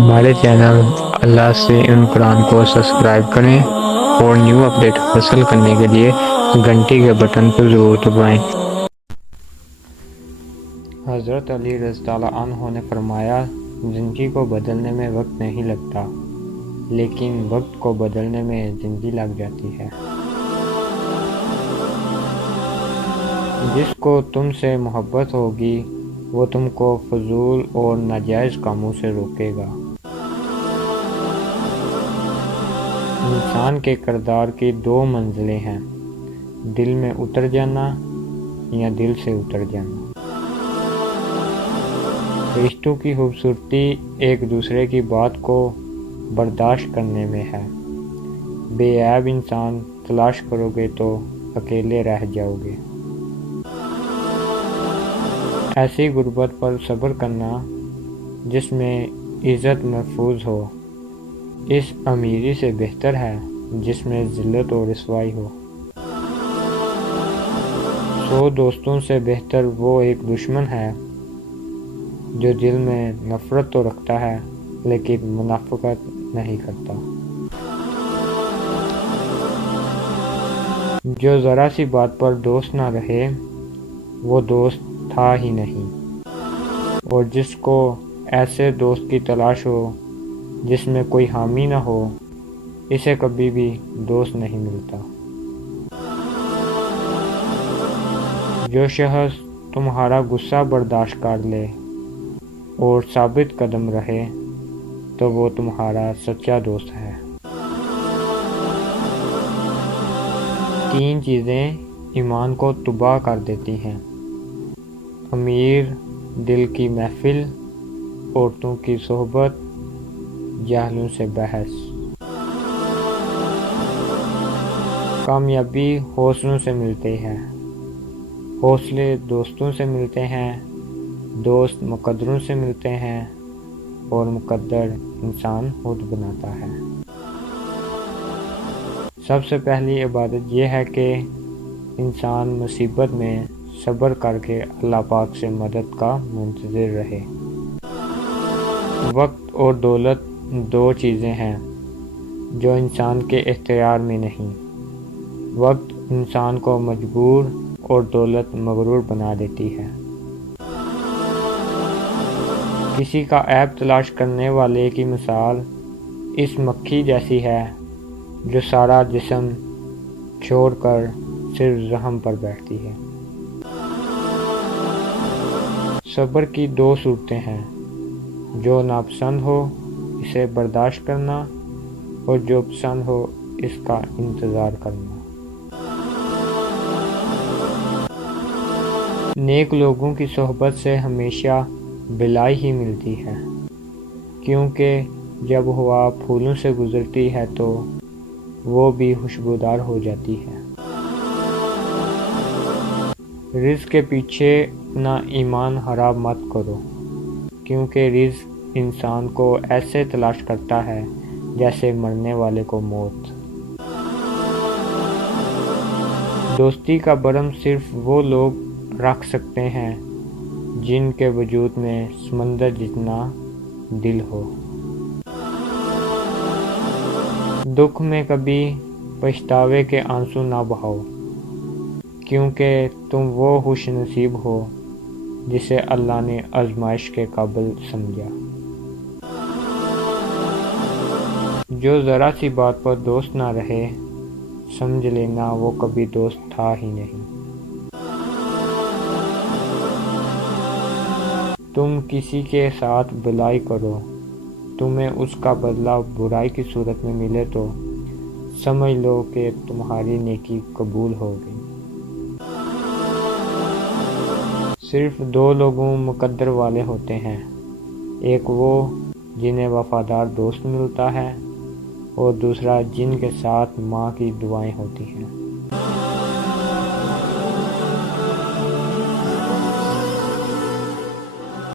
ہمارے چینل اللہ سے ان قرآن کو سبسکرائب کریں اور نیو اپڈیٹ حاصل کرنے کے لیے گھنٹی کے بٹن کو ضرور دبائیں۔ حضرت علی رضی اللہ عنہ نے فرمایا، زندگی کو بدلنے میں وقت نہیں لگتا، لیکن وقت کو بدلنے میں زندگی لگ جاتی ہے۔ جس کو تم سے محبت ہوگی وہ تم کو فضول اور ناجائز کاموں سے روکے گا۔ انسان کے کردار کی دو منزلیں ہیں، دل میں اتر جانا یا دل سے اتر جانا۔ رشتوں کی خوبصورتی ایک دوسرے کی بات کو برداشت کرنے میں ہے۔ بے عیب انسان تلاش کرو گے تو اکیلے رہ جاؤ گے۔ ایسی غربت پر صبر کرنا جس میں عزت محفوظ ہو، اس امیری سے بہتر ہے جس میں ذلت و رسوائی ہو۔ 100 دوستوں سے بہتر وہ ایک دشمن ہے جو دل میں نفرت تو رکھتا ہے لیکن منافقت نہیں کرتا۔ جو ذرا سی بات پر دوست نہ رہے وہ دوست تھا ہی نہیں، اور جس کو ایسے دوست کی تلاش ہو جس میں کوئی حامی نہ ہو، اسے کبھی بھی دوست نہیں ملتا۔ جو شخص تمہارا غصہ برداشت کر لے اور ثابت قدم رہے تو وہ تمہارا سچا دوست ہے۔ 3 چیزیں ایمان کو تباہ کر دیتی ہیں: امیر دل کی محفل، عورتوں کی صحبت، جاہلوں سے بحث۔ کامیابی حوصلوں سے ملتی ہے، حوصلے دوستوں سے ملتے ہیں، دوست مقدروں سے ملتے ہیں، اور مقدر انسان خود بناتا ہے۔ سب سے پہلی عبادت یہ ہے کہ انسان مصیبت میں صبر کر کے اللہ پاک سے مدد کا منتظر رہے۔ وقت اور دولت 2 چیزیں ہیں جو انسان کے اختیار میں نہیں۔ وقت انسان کو مجبور اور دولت مغرور بنا دیتی ہے۔ کسی کا عیب تلاش کرنے والے کی مثال اس مکھی جیسی ہے جو سارا جسم چھوڑ کر صرف زخم پر بیٹھتی ہے۔ صبر کی 2 صورتیں ہیں، جو ناپسند ہو اسے برداشت کرنا اور جو پسند ہو اس کا انتظار کرنا۔ نیک لوگوں کی صحبت سے ہمیشہ بھلائی ہی ملتی ہے، کیونکہ جب ہوا پھولوں سے گزرتی ہے تو وہ بھی خوشبودار ہو جاتی ہے۔ رزق کے پیچھے اپنا ایمان خراب مت کرو، کیونکہ رزق انسان کو ایسے تلاش کرتا ہے جیسے مرنے والے کو موت۔ دوستی کا بھرم صرف وہ لوگ رکھ سکتے ہیں جن کے وجود میں سمندر جتنا دل ہو۔ دکھ میں کبھی پچھتاوے کے آنسو نہ بہاؤ، کیونکہ تم وہ خوش نصیب ہو جسے اللہ نے آزمائش کے قابل سمجھا۔ جو ذرا سی بات پر دوست نہ رہے، سمجھ لینا وہ کبھی دوست تھا ہی نہیں۔ تم کسی کے ساتھ بھلائی کرو، تمہیں اس کا بدلہ برائی کی صورت میں ملے تو سمجھ لو کہ تمہاری نیکی قبول ہو گئی۔ صرف 2 لوگوں مقدر والے ہوتے ہیں، ایک وہ جنہیں وفادار دوست ملتا ہے اور دوسرا جن کے ساتھ ماں کی دعائیں ہوتی ہیں۔